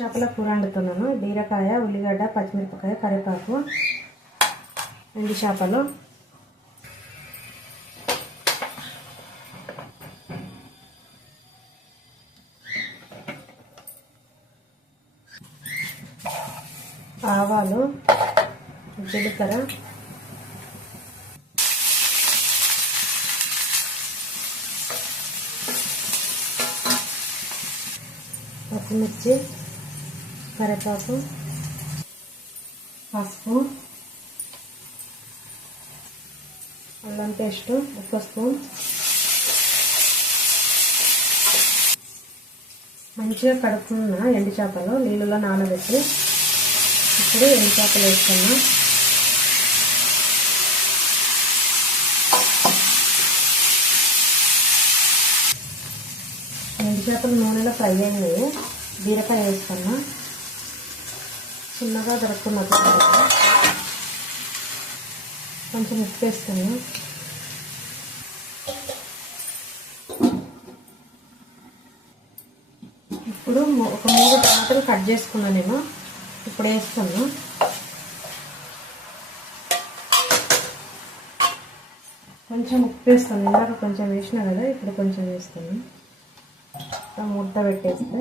చేపల కూర వండుతున్నాను. బీరకాయ, ఉల్లిగడ్డ, పచ్చిమిరపకాయ, కరివేపాకు, ఎండు చేపలు, ఆవాలు, జీలకర్ర, పచ్చిమిర్చి, కరివేపాకు, పసుపు, అల్లం పేస్ట్ 1 స్పూన్. మంచిగా కడుక్కున్న ఎండు చేపలు నీళ్ళలో నానబెట్టి ఇప్పుడు ఎండు చేపలు వేసుకున్నా. ఎండు చేపలు నూనెలో ఫ్రై అయినాయి. బీరకాయ వేసుకున్నా. చిన్నగా దొరుకుతున్న కొంచెం ఉప్పు వేసుకున్నా. ఇప్పుడు ఒక 3 టమాటాలు కట్ చేసుకున్నా నేను. ఇప్పుడు వేసుకున్నా. కొంచెం ఉప్పు వేస్తాను. ఇందాక కొంచెం వేసినా కదా, ఇప్పుడు కొంచెం వేస్తాను. మూత పెట్టేస్తే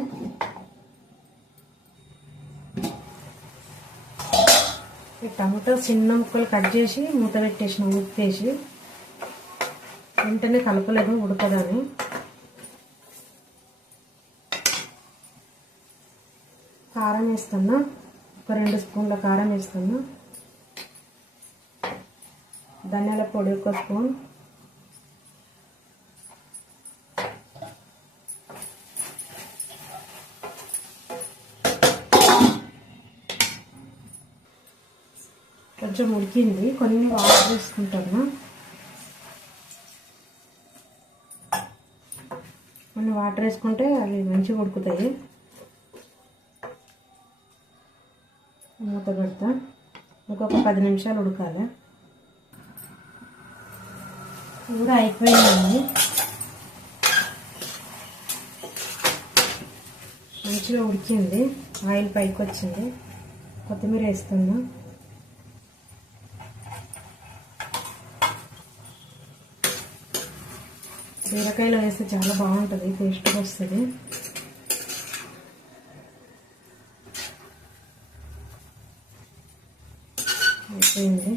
ఈ టమాటో చిన్న ముక్కలు కట్ చేసి మూత పెట్టేసిన. ఉప్పు వేసి వెంటనే కలపలేదు ఉడకదని. కారం వేస్తున్నా. ఒక 2 స్పూన్ల కారం వేస్తున్నా. ధనియాల పొడి 1 స్పూన్. కొంచెం ఉడికింది. కొన్ని వాటర్ వేసుకుంటున్నా. కొన్ని వాటర్ వేసుకుంటే అవి మంచిగా ఉడుకుతాయి. మూత పెడతా. ఇంకొక 10 నిమిషాలు ఉడకాలి. కూర అయిపోయిందండి. మంచిగా ఉడికింది. ఆయిల్ పైకి వచ్చింది. కొత్తిమీర వేస్తున్నా. బీరకాయలో వేస్తే చాలా బాగుంటుంది, టేస్ట్గా వస్తుంది. అయిపోయింది.